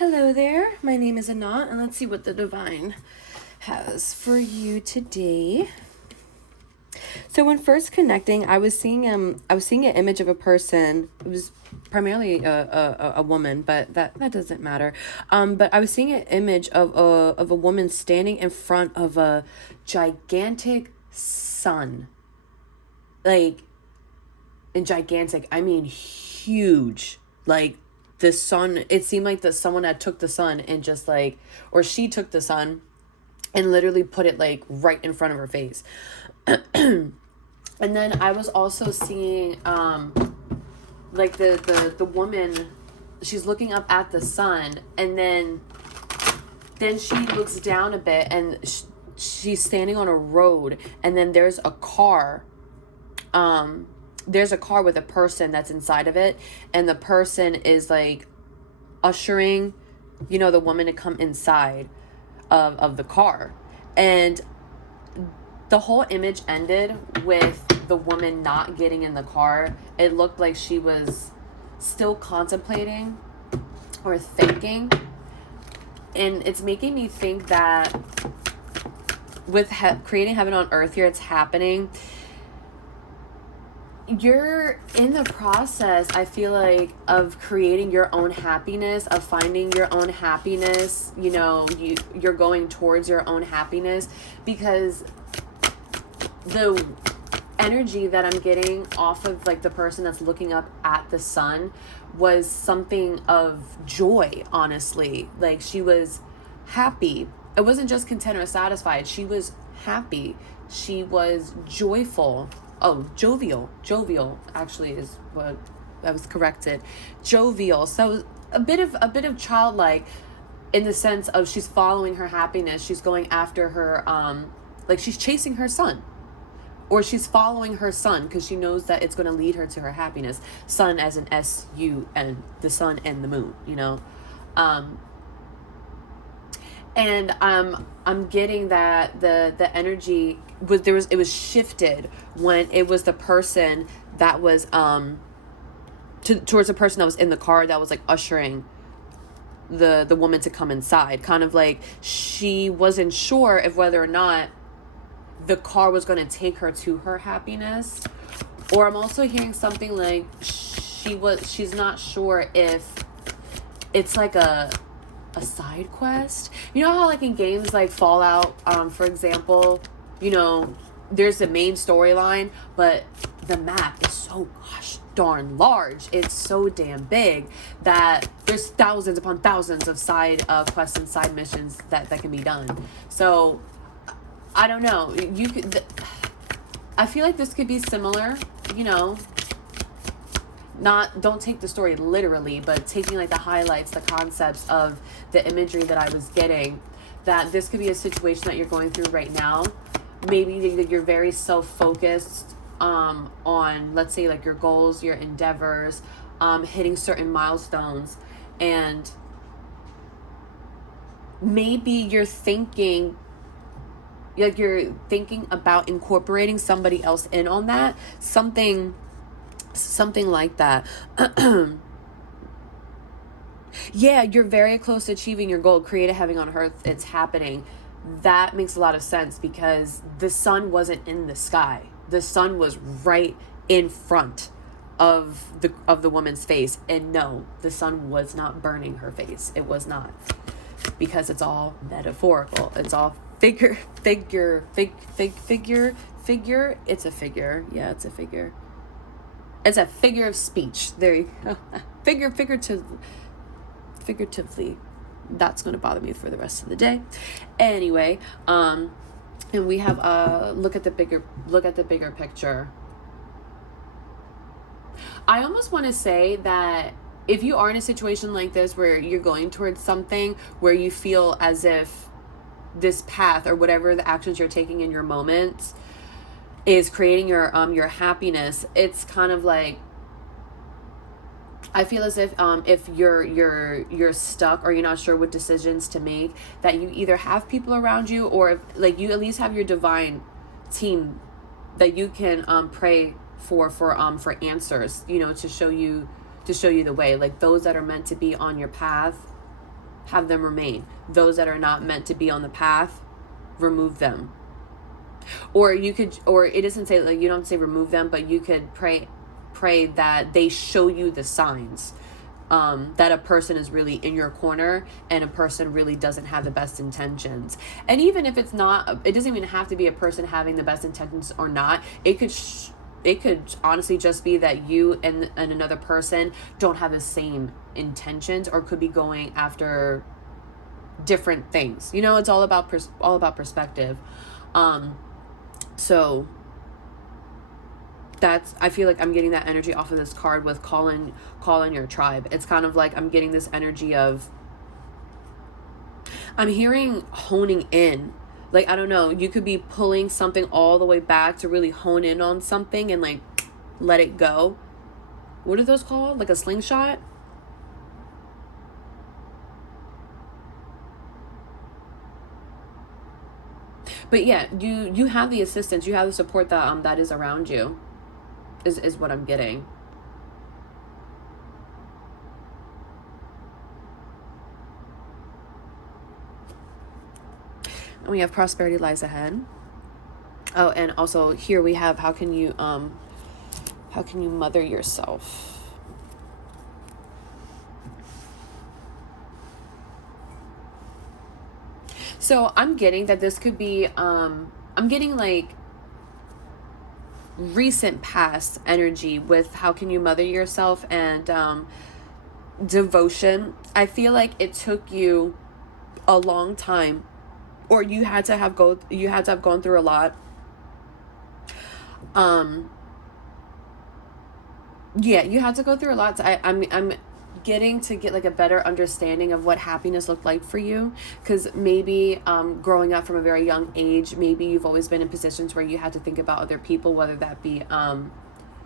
Hello there, my name is Anat, and let's see what the divine has for you today. So when first connecting, I was seeing an image of a person. It was primarily a woman, but that doesn't matter. But I was seeing an image of a woman standing in front of a gigantic sun, like, and gigantic, I mean huge, like. The sun, it seemed like that someone had took the sun and just like, or she took the sun and literally put it like right in front of her face. And then I was also seeing like the woman, she's looking up at the sun, and then she looks down a bit, and she's standing on a road, and then there's a car with a person that's inside of it, and the person is like ushering, the woman to come inside of the car. And the whole image ended with the woman not getting in the car. It looked like she was still contemplating or thinking. And it's making me think that with creating heaven on earth here, it's happening. You're in the process, I feel like, of creating your own happiness, of finding your own happiness. You're going towards your own happiness, because the energy that I'm getting off of like the person that's looking up at the sun was something of joy, honestly. Like, she was happy. It wasn't just content or satisfied. She was happy. She was joyful. Oh, jovial actually is what I was corrected. Jovial. So a bit of childlike, in the sense of she's following her happiness. She's going after her, like she's chasing her sun, or she's following her sun because she knows that it's going to lead her to her happiness. Sun as an S-U-N, the sun and the moon, and I'm getting that the energy it was shifted when it was the person that was towards the person that was in the car that was like ushering the woman to come inside. Kind of like she wasn't sure if whether or not the car was going to take her to her happiness. Or I'm also hearing something like she's not sure if it's like a side quest. You know how like in games like Fallout, for example, there's the main storyline, but the map is so gosh darn large. It's so damn big that there's thousands upon thousands of side quests and side missions that can be done. So I don't know. I feel like this could be similar, don't take the story literally, but taking like the highlights, the concepts of the imagery that I was getting, that this could be a situation that you're going through right now. Maybe you're very self-focused on, let's say, like your goals, your endeavors, hitting certain milestones, and maybe you're thinking about incorporating somebody else in on that, something like that. Yeah, you're very close to achieving your goal. Create a heaven on earth. It's happening. That makes a lot of sense, because the sun wasn't in the sky. The sun was right in front of the woman's face, and no, the sun was not burning her face. It was not, because it's all metaphorical. It's all figure. It's a figure. Yeah, it's a figure. It's a figure of speech. There you go. Figuratively. That's going to bother me for the rest of the day. Anyway, and we have look at the bigger picture. I almost want to say that if you are in a situation like this where you're going towards something where you feel as if this path or whatever the actions you're taking in your moments is creating your happiness, it's kind of like, I feel as if you're stuck, or you're not sure what decisions to make, that you either have people around you, or like you at least have your divine team that you can pray for answers, to show you the way, like those that are meant to be on your path, have them remain. Those that are not meant to be on the path, remove them. Or you could, or it doesn't say, like, you don't say remove them, but you could pray that they show you the signs that a person is really in your corner and a person really doesn't have the best intentions. And even if it's not, it doesn't even have to be a person having the best intentions or not. It could honestly just be that you and another person don't have the same intentions, or could be going after different things. You know, it's all about perspective. So that's, I feel like I'm getting that energy off of this card with call in your tribe. It's kind of like I'm getting this energy of, I'm hearing honing in. Like, I don't know, you could be pulling something all the way back to really hone in on something and like let it go. What are those called? Like a slingshot? But yeah, you have the assistance, you have the support that that is around you. Is what I'm getting. And we have prosperity lies ahead. Oh, and also here we have how can you mother yourself? So I'm getting that this could be I'm getting like recent past energy with how can you mother yourself and devotion. I feel like it took you a long time, or you had to have gone through a lot. Yeah, you had to go through a lot. I'm getting to get like a better understanding of what happiness looked like for you, because maybe growing up from a very young age, maybe you've always been in positions where you had to think about other people, whether that be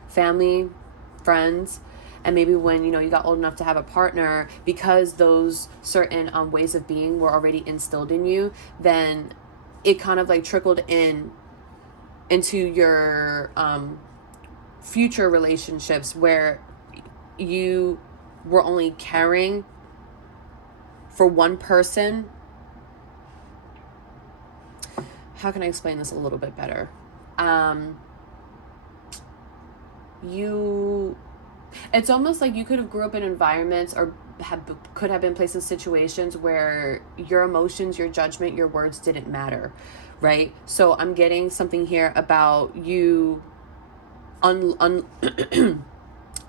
family, friends, and maybe when you got old enough to have a partner, because those certain ways of being were already instilled in you, then it kind of like trickled into your future relationships where you were only caring for one person. How can I explain this a little bit better? It's almost like you could have grew up in environments or could have been placed in situations where your emotions, your judgment, your words didn't matter, right? So I'm getting something here about you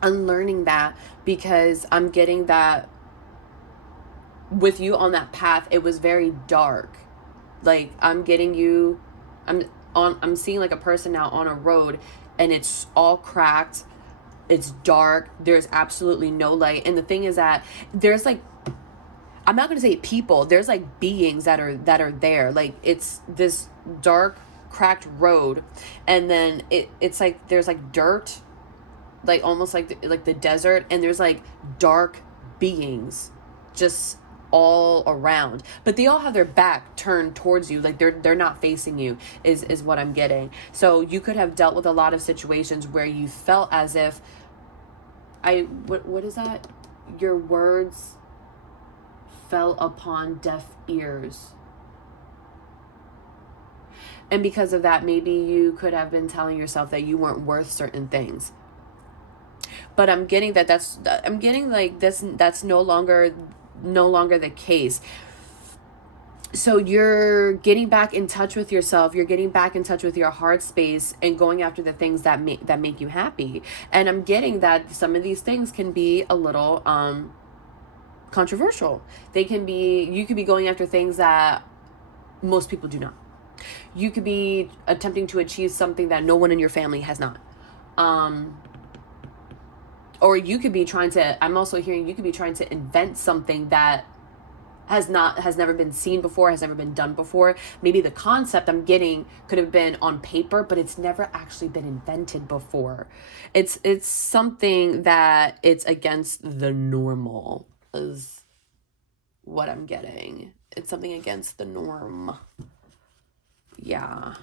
unlearning that, because I'm getting that with you on that path, it was very dark. Like I'm seeing like a person now on a road and it's all cracked. It's dark. There's absolutely no light. And the thing is that there's like, I'm not going to say people, there's like beings that are there. Like it's this dark cracked road, and then it's like there's like dirt, like almost like the desert, and there's like dark beings just all around, but they all have their back turned towards you, like they're not facing you, is what I'm getting. So you could have dealt with a lot of situations where you felt as if what is that, your words fell upon deaf ears. And because of that, maybe you could have been telling yourself that you weren't worth certain things. But I'm getting that's no longer the case. So you're getting back in touch with yourself. You're getting back in touch with your heart space and going after the things that make you happy. And I'm getting that some of these things can be a little controversial. You could be going after things that most people do not. You could be attempting to achieve something that no one in your family has not. Or you could be trying to, I'm also hearing you could be trying to invent something that has never been seen before, has never been done before. Maybe the concept I'm getting could have been on paper, but it's never actually been invented before. It's something that it's against the normal, is what I'm getting. It's something against the norm. Yeah.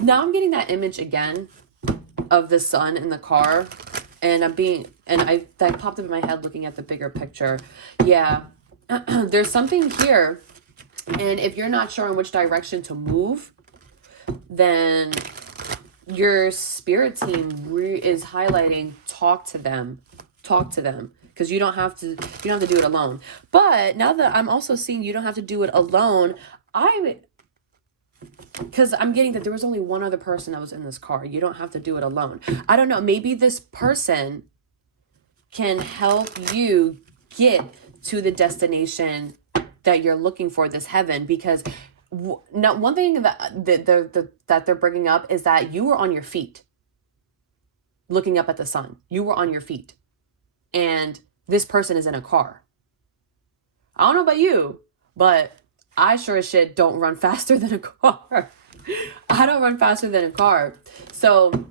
Now I'm getting that image again of the sun in the car, and that popped up in my head looking at the bigger picture. Yeah. There's something here, and if you're not sure in which direction to move, then your spirit team is highlighting talk to them, because you don't have to do it alone. But now that I'm also seeing you don't have to do it alone, because I'm getting that there was only one other person that was in this car. You don't have to do it alone. I don't know, maybe this person can help you get to the destination that you're looking for, this heaven. Because now one thing that they're bringing up is that you were on your feet looking up at the sun. You were on your feet, and this person is in a car. I don't know about you, but I sure as shit don't run faster than a car. I don't run faster than a car. So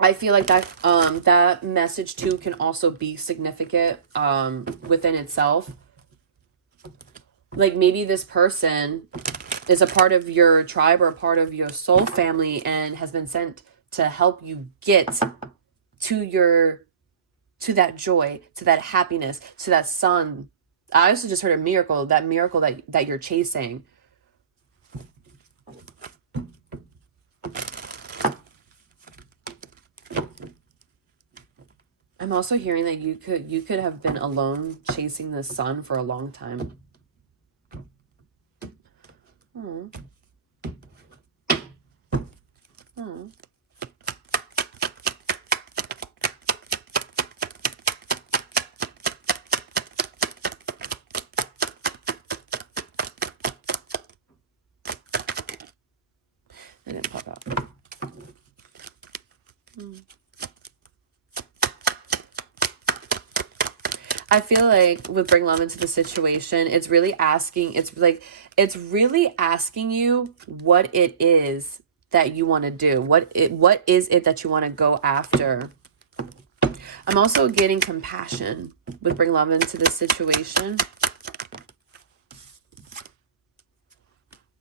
I feel like that message too can also be significant within itself. Like maybe this person is a part of your tribe or a part of your soul family and has been sent to help you get to that joy, to that happiness, to that sun. I also just heard a miracle, that miracle that you're chasing. I'm also hearing that you could have been alone chasing the sun for a long time. It didn't pop out. I feel like with Bring Love into the situation, it's really asking you what it is that you want to do. What is it that you want to go after? I'm also getting compassion with Bring Love into the situation.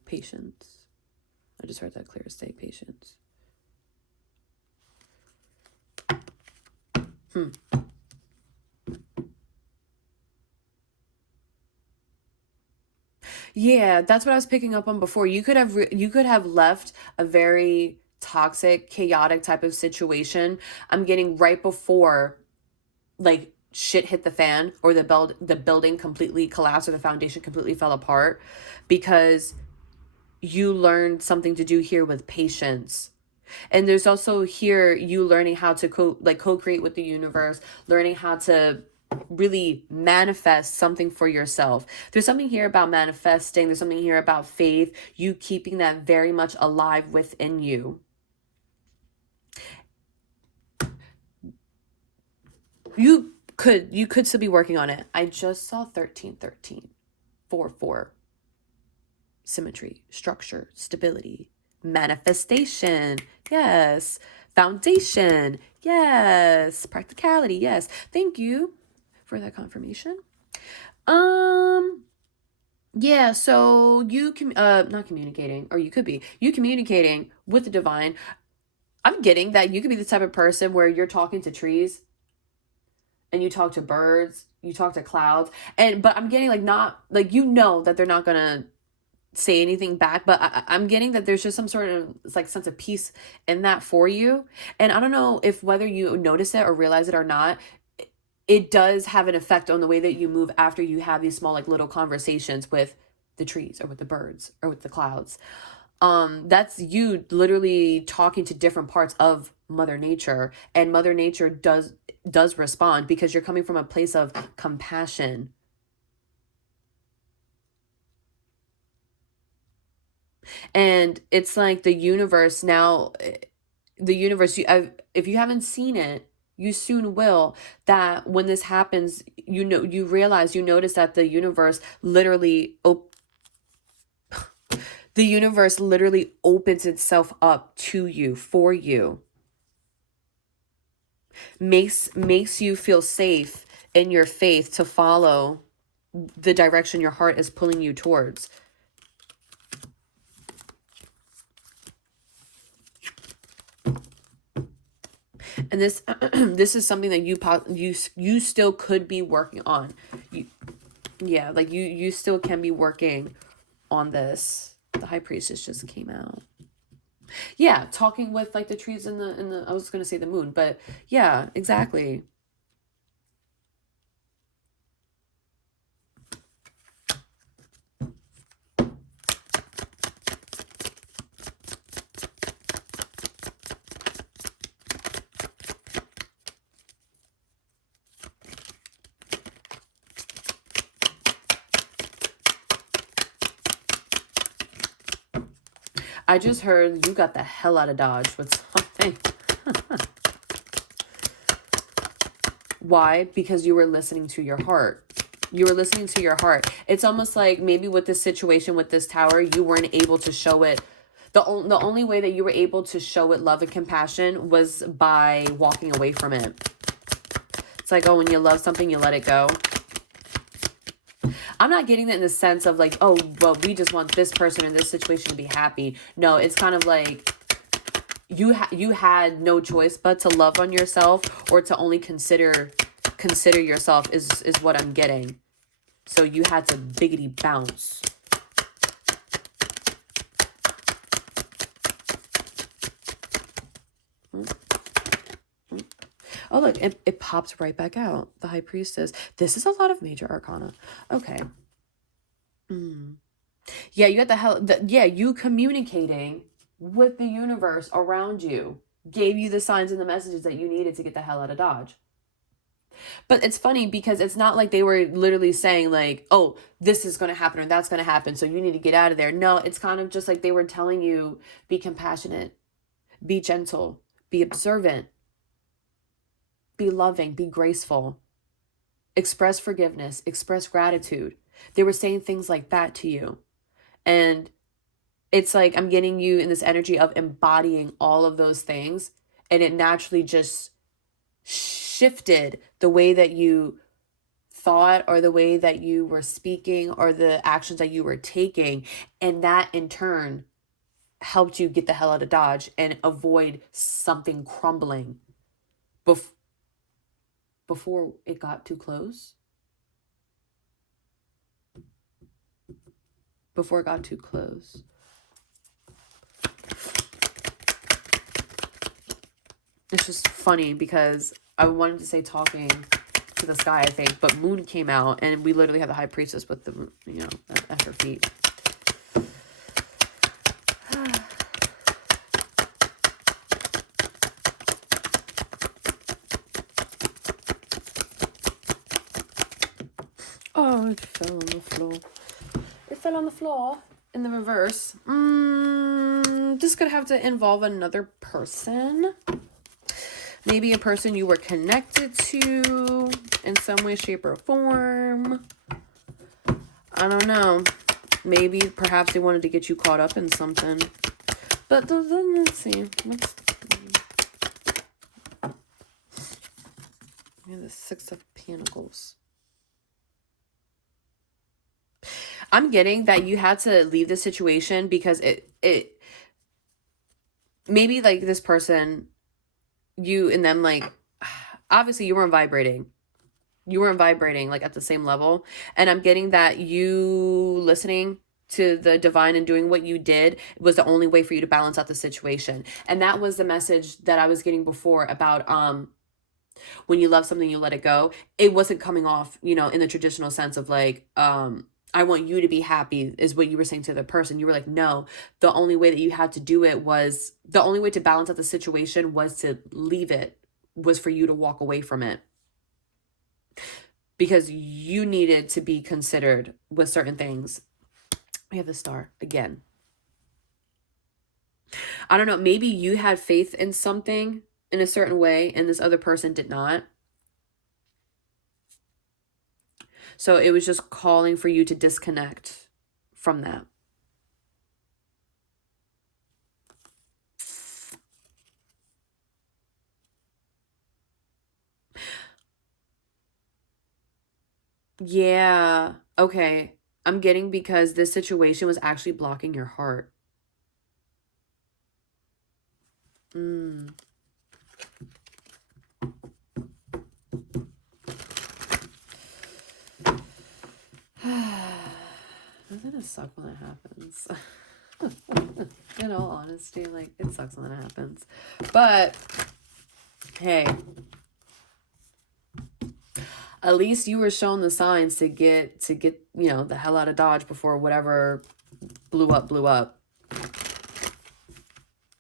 Patience. I just heard that clear as day, patience. Yeah, that's what I was picking up on before. You could have left a very toxic, chaotic type of situation. I'm getting right before like shit hit the fan, or the building completely collapsed, or the foundation completely fell apart, because you learned something to do here with patience. And there's also here you learning how to co-create with the universe, learning how to really manifest something for yourself. There's something here about manifesting. There's something here about faith, you keeping that very much alive within you. You could still be working on it. I just saw 1313, 4 symmetry, structure, stability, manifestation, yes, foundation, yes, practicality, yes. Thank you for that confirmation. Yeah, so you can not communicating, or you could be communicating with the divine. I'm getting that you could be the type of person where you're talking to trees, and you talk to birds, you talk to clouds, but I'm getting not that they're not gonna say anything back, but I'm getting that there's just some sort of sense of peace in that for you. And I don't know if whether you notice it or realize it or not, it does have an effect on the way that you move after you have these small little conversations with the trees or with the birds or with the clouds. That's you literally talking to different parts of Mother Nature, and Mother Nature does respond, because you're coming from a place of compassion. And it's like the universe now, if you haven't seen it, you soon will, that when this happens, you notice that the universe literally opens itself up to you, for you. Makes you feel safe in your faith to follow the direction your heart is pulling you towards. And this this is something that you still could be working on. Yeah, like you still can be working on this. The High Priestess just came out. Yeah, talking with like the trees in the I was gonna say the moon, but yeah, exactly. I just heard you got the hell out of Dodge with something. Why? Because you were listening to your heart. You were listening to your heart. It's almost like maybe with this situation with this tower, you weren't able to show it. The only way that you were able to show it love and compassion was by walking away from it. It's like, oh, when you love something, you let it go. I'm not getting that in the sense of like, oh, well, we just want this person in this situation to be happy. No, it's kind of like you had no choice but to love on yourself, or to only consider yourself is what I'm getting. So you had to biggity bounce. Oh, look, it pops right back out. The High Priestess. This is a lot of major arcana. Okay. Yeah, you had yeah, you communicating with the universe around you gave you the signs and the messages that you needed to get the hell out of Dodge. But it's funny because it's not like they were literally saying like, oh, this is going to happen or that's going to happen, so you need to get out of there. No, it's kind of just like they were telling you, be compassionate, be gentle, be observant, be loving, be graceful, express forgiveness, express gratitude. They were saying things like that to you. And it's like I'm getting you in this energy of embodying all of those things. And it naturally just shifted the way that you thought, or the way that you were speaking, or the actions that you were taking. And that in turn helped you get the hell out of Dodge and avoid something crumbling before it got too close. Before it got too close. It's just funny because I wanted to say talking to the sky, I think, but Moon came out and we literally have the High Priestess with the, you know, at her feet. Oh, it fell on the floor. It fell on the floor in the reverse. This could have to involve another person. Maybe a person you were connected to in some way, shape, or form. I don't know. Maybe, perhaps they wanted to get you caught up in something. But let's see. The Six of Pentacles. I'm getting that you had to leave the situation because it maybe like this person, you and them, like, obviously you weren't vibrating. You weren't vibrating like at the same level. And I'm getting that you listening to the divine and doing what you did was the only way for you to balance out the situation. And that was the message that I was getting before about when you love something, you let it go. It wasn't coming off, you know, in the traditional sense of like, I want you to be happy is what you were saying to the person. You were like, no, the only way that you had to do it was, the only way to balance out the situation was to leave it, was for you to walk away from it. Because you needed to be considered with certain things. We have the Star again. I don't know, maybe you had faith in something in a certain way and this other person did not. So it was just calling for you to disconnect from that. Yeah. Okay. I'm getting because this situation was actually blocking your heart. Doesn't it suck when it happens? In all honesty, like, it sucks when it happens. But hey, at least you were shown the signs to get you know, the hell out of Dodge before whatever blew up.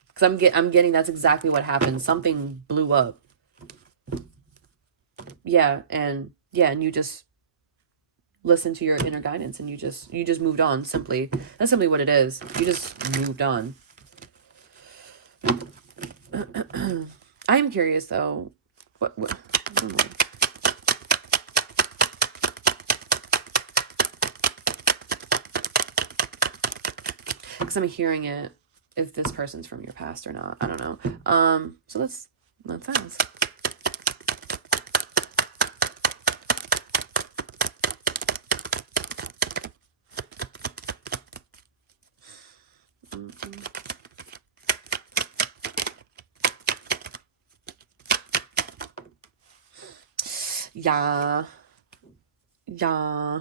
Because I'm getting that's exactly what happened. Something blew up. Yeah, and you just listen to your inner guidance, and you just moved on. Simply, that's simply what it is. You just moved on. I am curious though. What oh my. Because I'm hearing it, if this person's from your past or not. I don't know. So let's ask. Yeah. Yeah.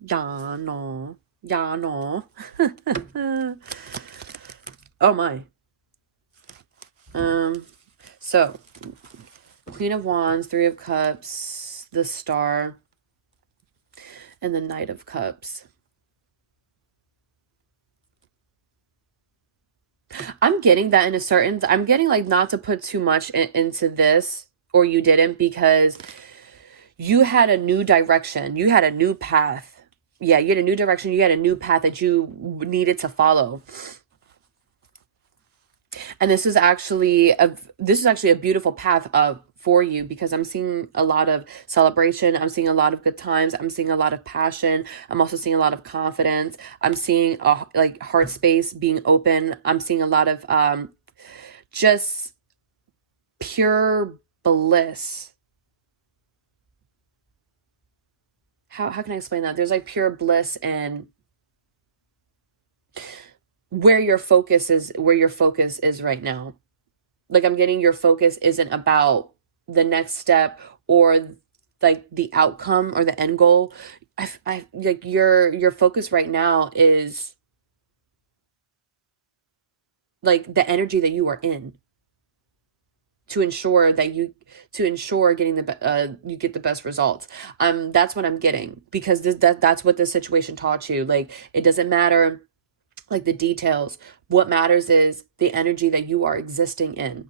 Yeah, no. Yeah, no. Oh my. So Queen of Wands, Three of Cups, the Star, and the Knight of Cups. I'm getting that in a certain, I'm getting like not to put too much into this, or you didn't, because you had a new direction. You had a new path. Yeah, you had a new direction. You had a new path that you needed to follow. And this is actually a beautiful path for you, because I'm seeing a lot of celebration. I'm seeing a lot of good times. I'm seeing a lot of passion. I'm also seeing a lot of confidence. I'm seeing like heart space being open. I'm seeing a lot of just pure bliss. How can I explain that? There's like pure bliss and where your focus is right now. Like, I'm getting your focus isn't about the next step or like the outcome or the end goal. I like your focus right now is like the energy that you are in, to ensure getting you get the best results. That's what I'm getting, because that's what this situation taught you. Like, it doesn't matter like the details. What matters is the energy that you are existing in,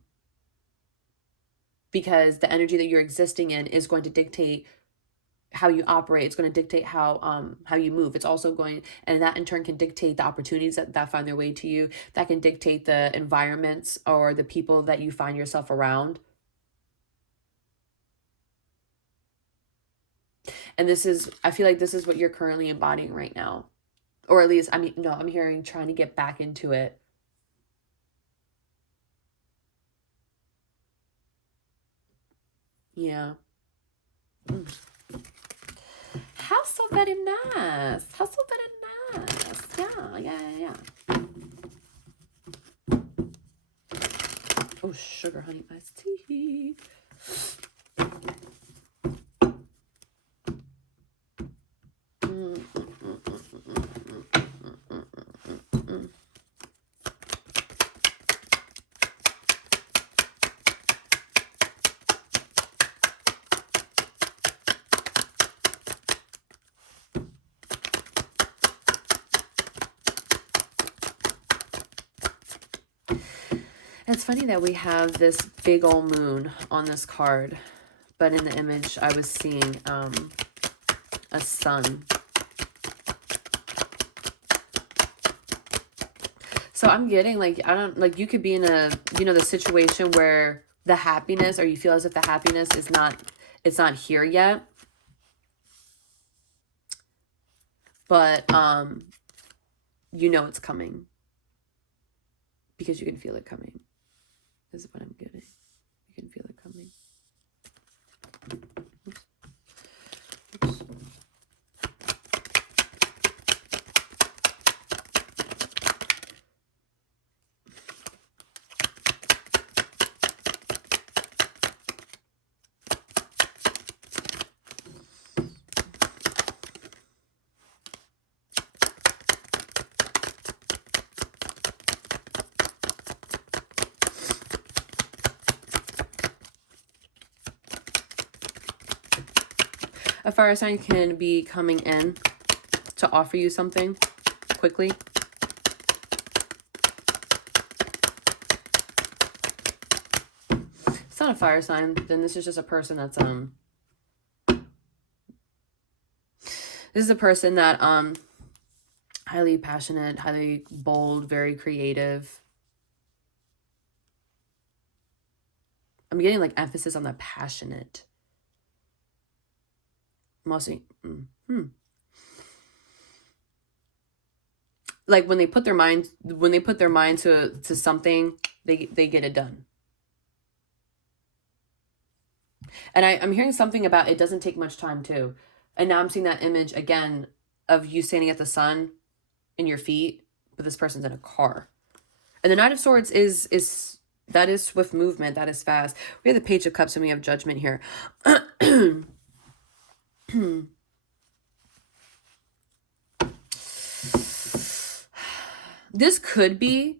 because the energy that you're existing in is going to dictate how you operate. It's going to dictate how you move. It's also going, and that in turn can dictate the opportunities that find their way to you. That can dictate the environments or the people that you find yourself around. And I feel like this is what you're currently embodying right now. Or at least, I mean, no, I'm hearing trying to get back into it. Yeah. How so very nice. How so very nice. Yeah. Oh, sugar honey iced tea. It's funny that we have this big old moon on this card, but in the image I was seeing a sun. So I'm getting like, I don't, like, you could be in a, you know, the situation where the happiness, or you feel as if the happiness is not, it's not here yet. But you know it's coming, because you can feel it coming. This is what I'm getting. You can feel it coming. Oops. Oops. A fire sign can be coming in to offer you something quickly. It's not a fire sign, then this is just a person that's this is a person that highly passionate, highly bold, very creative. I'm getting like emphasis on the passionate. Mostly like when they put their mind to something, they get it done. And I'm hearing something about it doesn't take much time too. And now I'm seeing that image again of you standing at the sun in your feet, but this person's in a car. And the Knight of Swords is that is swift movement, that is fast. We have the Page of Cups and we have Judgment here. This could be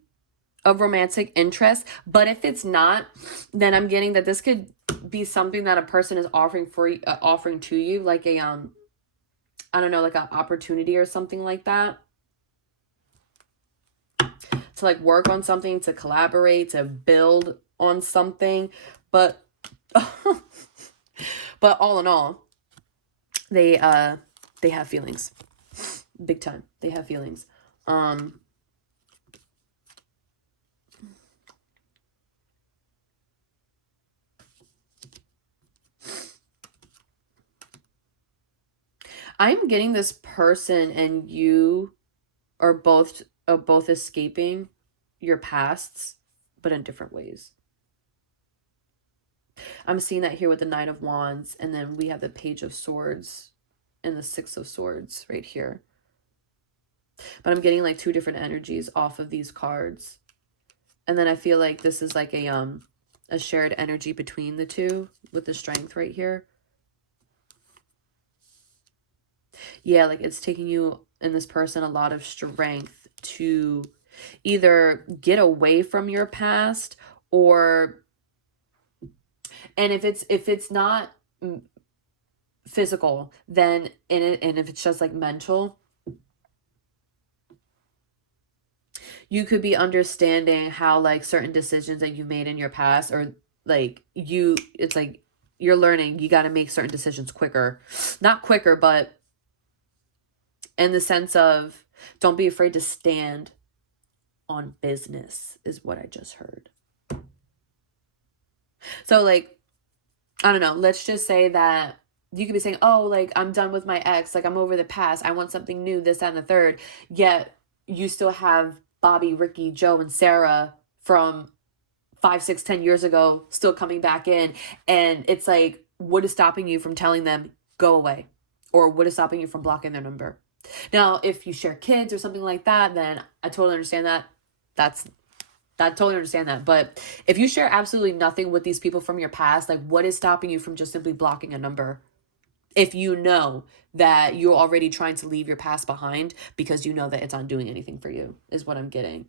a romantic interest, but if it's not, then I'm getting that this could be something that a person is offering offering to you, like a I don't know, like an opportunity or something like that, to like work on something, to collaborate, to build on something. But but all in all, they have feelings, big time. They have feelings. I'm getting this person and you are both escaping your pasts, but in different ways. I'm seeing that here with the Knight of Wands, and then we have the Page of Swords and the Six of Swords right here. But I'm getting like two different energies off of these cards. And then I feel like this is like a shared energy between the two with the Strength right here. Yeah, like it's taking you and this person a lot of strength to either get away from your past, or, and if it's not physical, then and if it's just like mental, you could be understanding how like certain decisions that you made in your past, or like it's like you're learning you got to make certain decisions quicker. Not quicker, but in the sense of don't be afraid to stand on business is what I just heard. So like, I don't know, let's just say that you could be saying, oh, like I'm done with my ex, like I'm over the past, I want something new, this, that, and the third. Yet you still have Bobby, Ricky, Joe, and Sarah from 5, 6, 10 years ago still coming back in. And it's like, what is stopping you from telling them go away? Or what is stopping you from blocking their number? Now, if you share kids or something like that, then I totally understand that. I totally understand that. But if you share absolutely nothing with these people from your past, like what is stopping you from just simply blocking a number? If you know that you're already trying to leave your past behind because you know that it's not doing anything for you, is what I'm getting.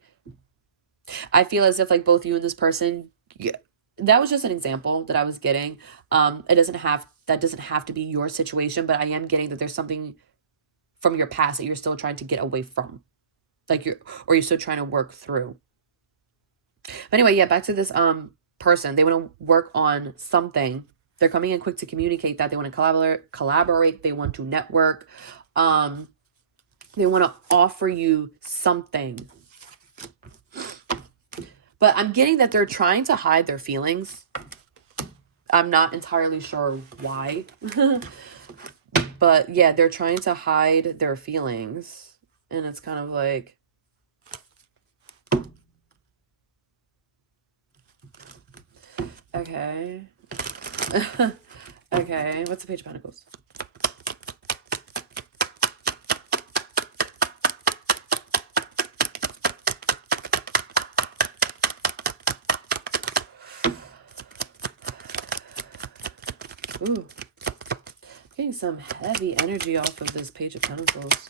I feel as if like both you and this person, yeah, that was just an example that I was getting. That doesn't have to be your situation, but I am getting that there's something from your past that you're still trying to get away from, like you're still trying to work through. But anyway, yeah, back to this person. They want to work on something. They're coming in quick to communicate that they want to collaborate. They want to network. They want to offer you something. But I'm getting that they're trying to hide their feelings. I'm not entirely sure why. But yeah, they're trying to hide their feelings. And it's kind of like, okay. Okay, what's the Page of Pentacles? Ooh. Getting some heavy energy off of this Page of Pentacles.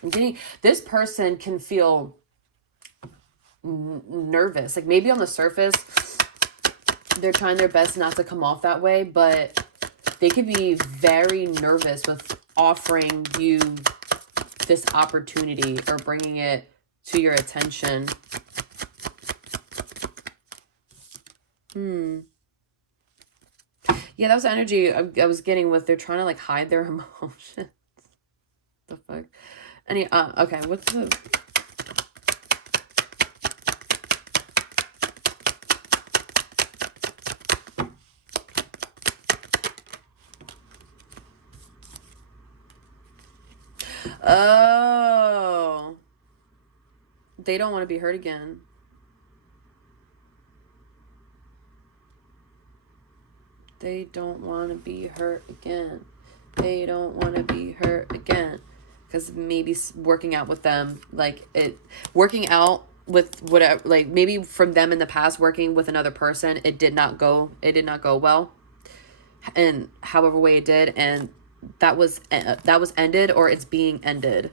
I'm getting, this person can feel nervous. Like maybe on the surface, they're trying their best not to come off that way, but they could be very nervous with offering you this opportunity or bringing it to your attention. Yeah, that was the energy I was getting with they're trying to like hide their emotions. The fuck? Okay, what's the... Oh. They don't want to be hurt again. They don't want to be hurt again. They don't want to be hurt again. Because maybe working out with them, working out with whatever, like maybe from them in the past, working with another person, it did not go well. And however way it did, and that was ended, or it's being ended.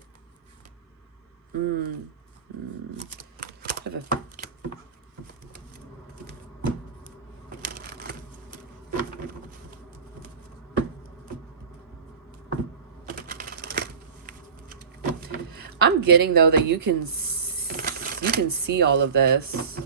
I'm getting though that you can see all of this.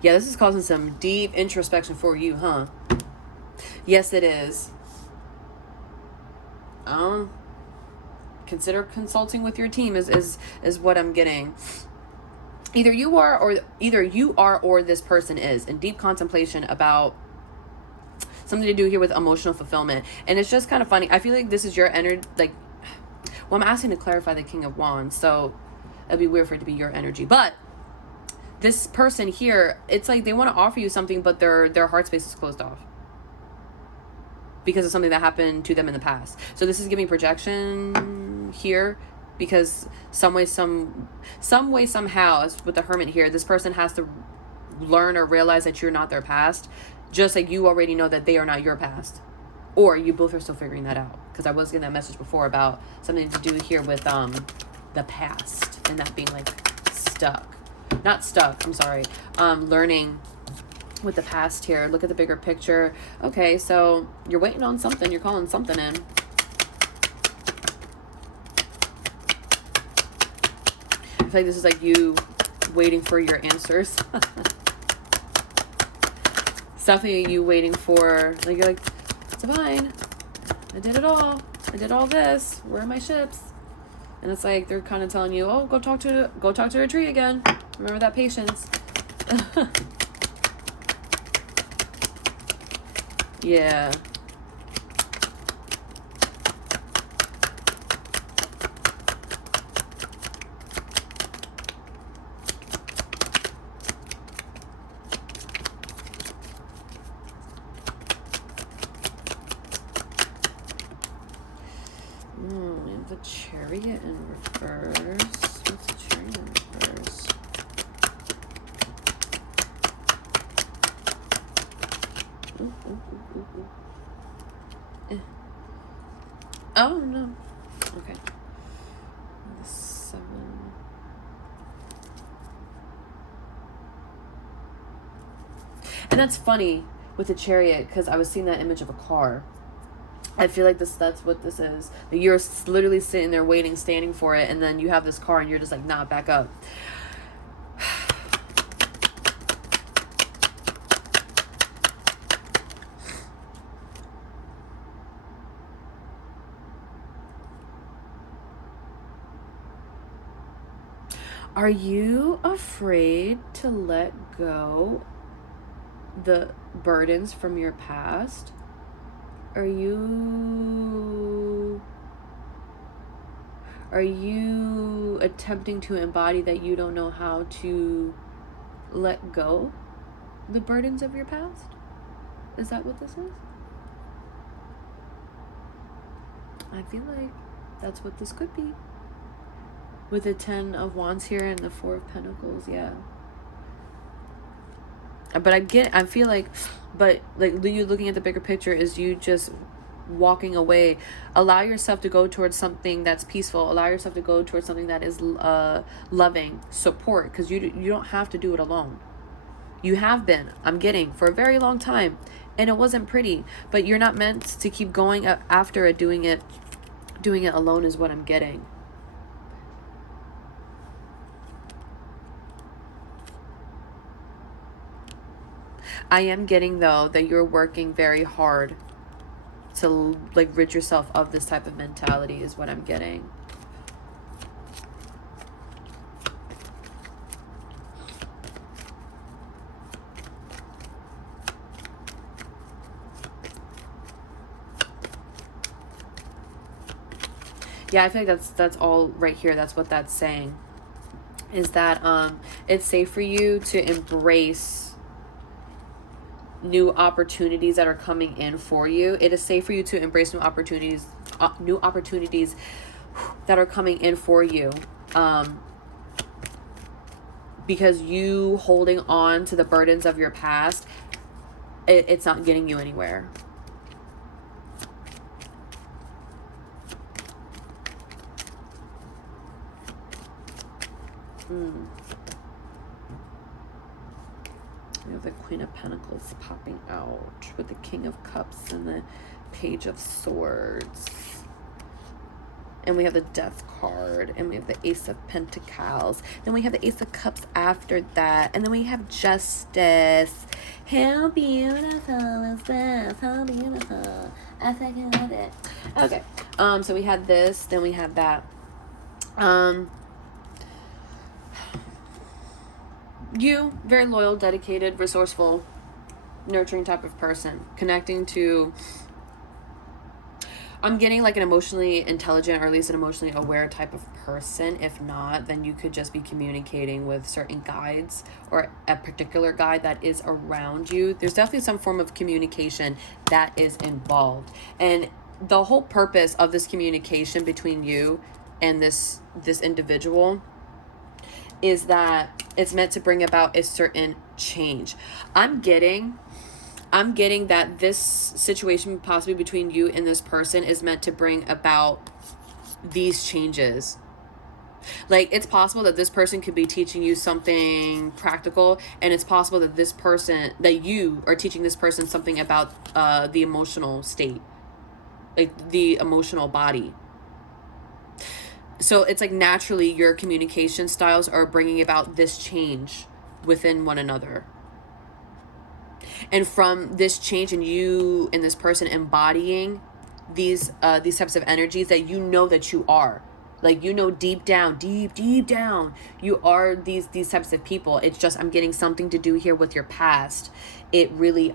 Yeah, this is causing some deep introspection for you, huh? Yes, it is. Consider consulting with your team is what I'm getting. Either you are or this person is in deep contemplation about something to do here with emotional fulfillment. And it's just kind of funny. I feel like this is your energy. I'm asking to clarify the King of Wands, so it'd be weird for it to be your energy. But this person here, it's like they want to offer you something, but their heart space is closed off because of something that happened to them in the past. So this is giving projection here, because some way somehow, as with the Hermit here, this person has to learn or realize that you're not their past, just like you already know that they are not your past, or you both are still figuring that out. Because I was getting that message before about something to do here with the past, and that being like not stuck, I'm sorry, learning with the past here. Look at the bigger picture. Okay, so you're waiting on something, you're calling something in. I feel like this is like you waiting for your answers. It's definitely you waiting for, like, you're like, Divine, I did it all. I did all this. Where are my ships? And it's like they're kind of telling you, oh, go talk to a tree again. Remember that patience. Yeah. We have the Chariot in reverse. What's the Chariot in reverse? Oh, no. Okay. The 7. And that's funny with the Chariot, because I was seeing that image of a car. I feel like that's what this is. You're literally sitting there waiting, standing for it, and then you have this car and you're just like, nah, back up. Are you afraid to let go the burdens from your past? Are you attempting to embody that you don't know how to let go the burdens of your past? Is that what this is? I feel like that's what this could be. With the 10 of Wands here and the 4 of Pentacles, yeah. But I feel like, but like you looking at the bigger picture is you just walking away. Allow yourself to go towards something that's peaceful. Allow yourself to go towards something that is loving, support, because you don't have to do it alone. You have been, I'm getting, for a very long time, and it wasn't pretty, but you're not meant to keep going after it, doing it alone is what I'm getting. I am getting, though, that you're working very hard to like rid yourself of this type of mentality is what I'm getting. Yeah, I feel like that's all right here. That's what that's saying. Is that it's safe for you to embrace new opportunities that are coming in for you. It is safe for you to embrace new opportunities that are coming in for you. Because you holding on to the burdens of your past, it's not getting you anywhere. We have the Queen of Pentacles popping out with the King of Cups and the Page of Swords. And we have the Death card. And we have the Ace of Pentacles. Then we have the Ace of Cups after that. And then we have Justice. How beautiful is this? How beautiful. I fucking love it. Okay. So we had this. Then we have that. You, very loyal, dedicated, resourceful, nurturing type of person. Connecting to, I'm getting like an emotionally intelligent or at least an emotionally aware type of person. If not, then you could just be communicating with certain guides or a particular guide that is around you. There's definitely some form of communication that is involved. And the whole purpose of this communication between you and this individual is that it's meant to bring about a certain change. I'm getting that this situation possibly between you and this person is meant to bring about these changes. Like, it's possible that this person could be teaching you something practical, and it's possible that that you are teaching this person something about the emotional state, like the emotional body. So it's like naturally your communication styles are bringing about this change within one another. And from this change and you and this person embodying these types of energies that you know that you are. Like, you know, deep down, you are these types of people. It's just, I'm getting something to do here with your past. It really,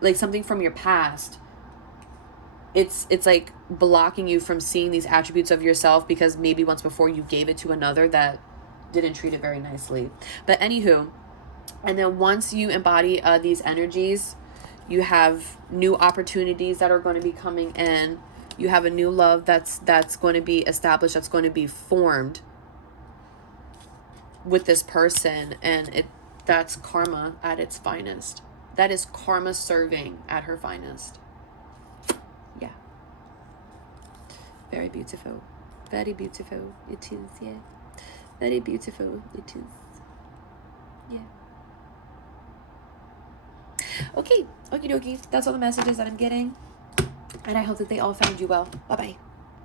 like something from your past. It's like blocking you from seeing these attributes of yourself because maybe once before you gave it to another that didn't treat it very nicely. But anywho, and then once you embody these energies, you have new opportunities that are going to be coming in. You have a new love that's going to be established, that's going to be formed with this person, and that's karma at its finest. That is karma serving at her finest. Yeah. Very beautiful. Very beautiful. It is, yeah. Very beautiful. It is. Yeah. Okay. Okie dokie. That's all the messages that I'm getting. And I hope that they all found you well. Bye-bye.